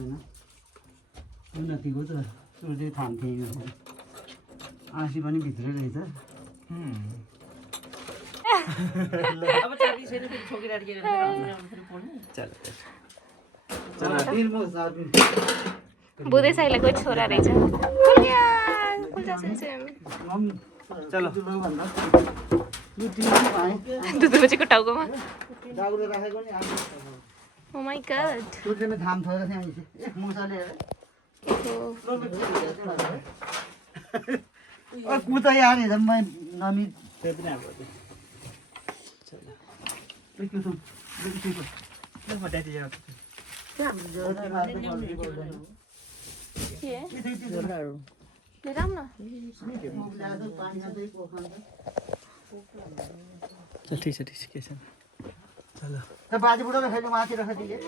होइन उन्नतिको त सोझै थाम्थे आँसी पनि भित्रै रहेछ अब चाबी छैन फेरि ठोकिरहेर के बुधे साइला कोही छोरा रहेछ दुधुबजीको टाउकोमा ओ माय गॉड थाम थोड़ा सा मुसाले और कुता यार एकदम मैं नमी तेरे आप चलो क्यों तुम मैं बताती जाओ के लिराम न चल ठीक है कैसे चलो तो बाजी बुढ़ा में वहाँ की रखा दीजिए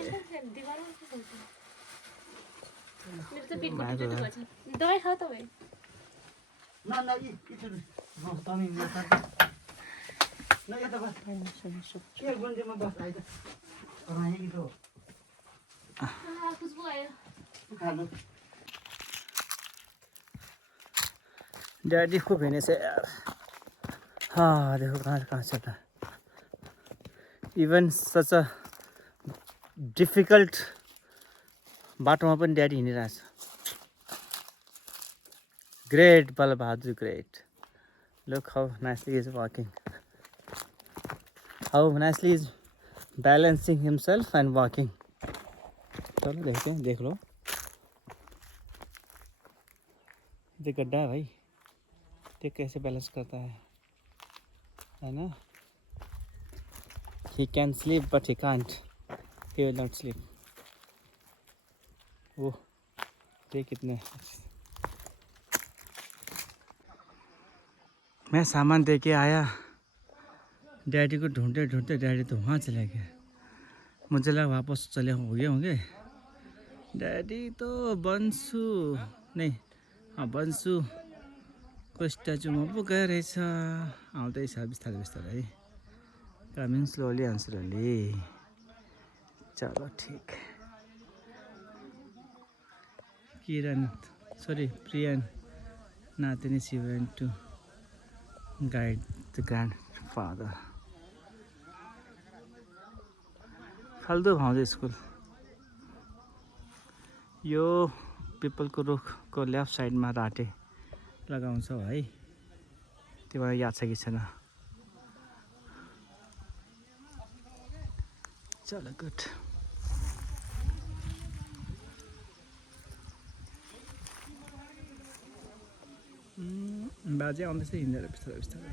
मेरो त पेट दुख्दै छ दबाई खाऊ त भाइ ना ना ये किचु दोस्तों ने ये सब ना ये तो बस ये गुंजे में बस आई तो और आएगी तो खुशबू आयो खा लो डैडी को भेने से यार हाँ देखो कहाँ चल रहा है इवन सच अ डिफिकल्ट बाटोमा पनि ड्याडी हिँडिरहेछ great Balbahadur great look how nicely is walking how nicely is balancing himself and walking चलो देखते हैं देख लो ये गड्ढा है भाई देख कैसे बैलेंस करता है ना he can sleep but he can't he will not sleep वो देख कितने मैं सामान दे के आया डैडी को ढूंढते ढूंढते डैडी तो वहाँ चले गए मुझे लगा वापस चले होंगे डैडी तो बन्सु नहीं हाँ बन्सु को स्ट्याचुमा पो गएर रहेछ आउँदैछ बिस्तारै बिस्तारै कमिङ स्लोली एन्ड स्लोली चलो ठीक किरण सरी प्रियन नातिनी she went to guide the grandfather फाल्दो भाउँछ स्कुल यो पिपलको रुखको लेफ्ट साइडमा राटे लगाउँछौ है त्यो याद छ कि छैन चलो गुड बाजे आउँदैछ हिँडेर बिस्तारै बिस्तारै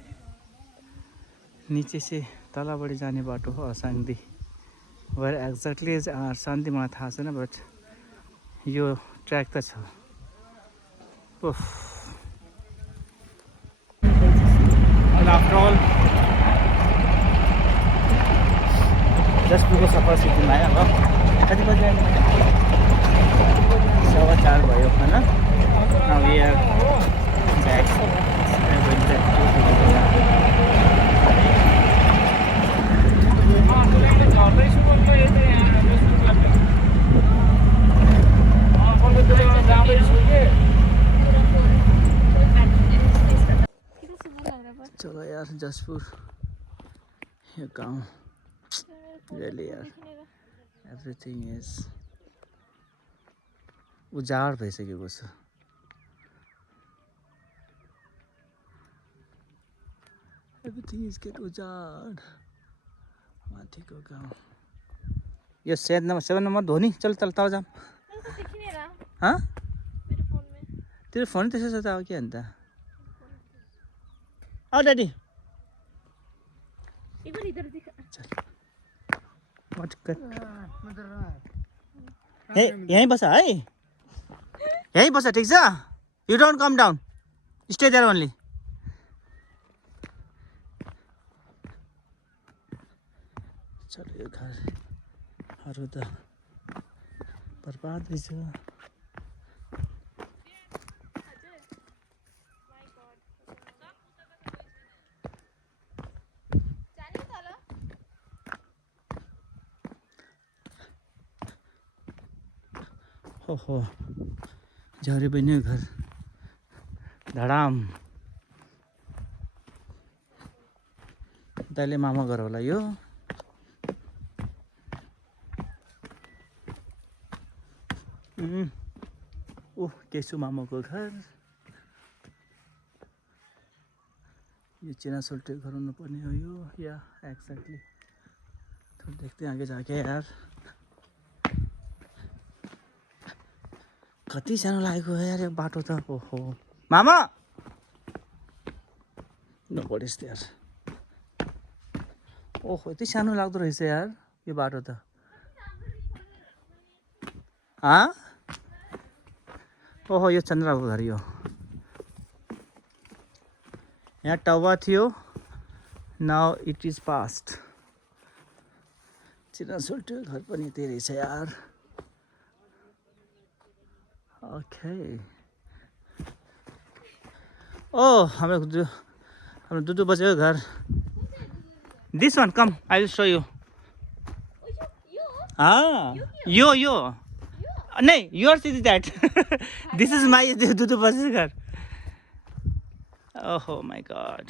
नीचे से तलबाट जाने बाटो हो असाङ्दी वेयर एक्ज्याक्टली शान्ति मलाई थाहा छैन बट यो ट्र्याक त छ ओफ आफ्टर अल जसपुरको सफर सिक्किममा आयो अब कति बजी आयो 4:15 भयो होइन Now we are back. चलो यार जसपुर यो गाउँ really यार everything is उजाड भइसकेको छ everything is get उजाड माथिको गाउँ यो 7 नम्बर धोनी चल तल जाम हाँ तेरो फोन त्यसो छ त अब के अन्त आओ डैडी चल यहीं बस है यहीं बस ठीक छ you don't come down stay there only चलो यो घरहरू त बर्बाद भइछ ओहो झरे पनि घर धडाम दाइले मामा घर होला यो केसु मामाको घर ये चीना सोल्टे घर होना पड़ने हो यो या एक्जैक्टली तो देखते हैं आगे जाके यार कति सानो लागेको हो यार यो बाटो त ओहो मामा नोबडी इज देयर ओहो यति सानो लाग्दो रहेछ यार यो बाटो त ओहो यो चन्द्रबाबुको घर यो यहाँ टवा थियो नाउ इट इज पास्ट चिना सोल्टे घर पनि त्यही रहेछ यार ओके ओ हाम्रो दुदु बजेको घर this one come I will show you यो नहीं yours is that this is my दुदु बजेको घर ओहो माई गॉड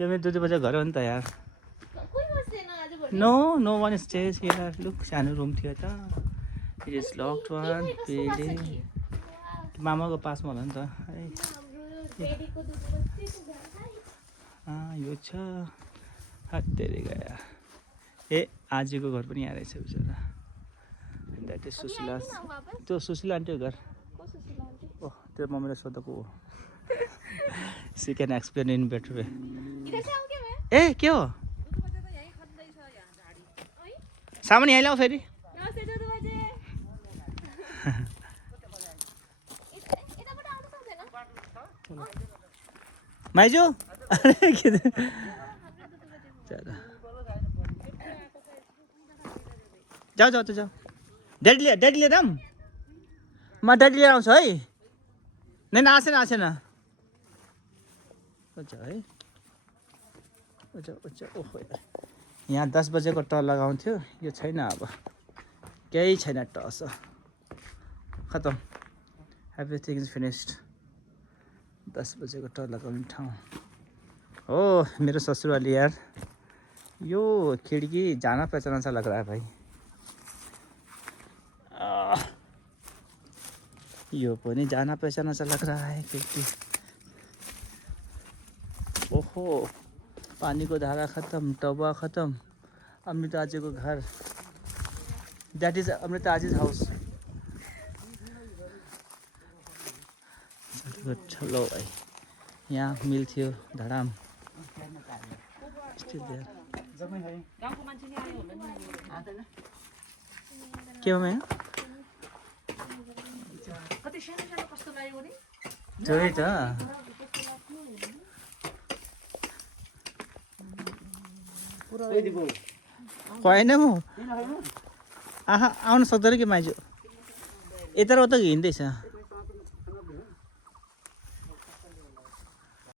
यो मेरो दुदु बजेको घर हो नि त यार no one stage here look सानो रुम थियो त it is locked one building मामाको पासमा होला नि त यो छ हत्तेरी गया ए आजीको घर पनि यहाँ रहेछ बिचरा द्याट इज सुशीला त्यो सुशीला आन्टीको घर ओह त्यो मम्मीलाई सोधेको हो सी क्यान एक्सप्लेन इन बेटर वे ए के हो सामान यहीँ ल्याऊ फेरि माइजू जाऊ जाऊ त जाऊ ड्याडी लिएर आऊँ म ड्याडी लिएर आउँछु है नै आसेन है ओहो यहाँ 10 बजेको ट लगाउँथ्यो यो छैन अब केही छैन टस खतम एभ्रिथिङ इज फिनिस्ड 10 बजेको ट लगाउने ठाउँ हो मेरो ससुराली यार यो खिड्की जाना पहचाना सा लग रहा है भाई यो पनि जाना पहचाना सा लग रहा है खिड्की ओहो पानी को धारा खत्म टबा खत्म अमृता आजी को घर that is Amrita Aziz house चलो भाई यहाँ मिल थियो धडाम के हो मैं त्यही त होइन म आहा आउन सक्दैन कि माइजू यता उता हिँड्दैछ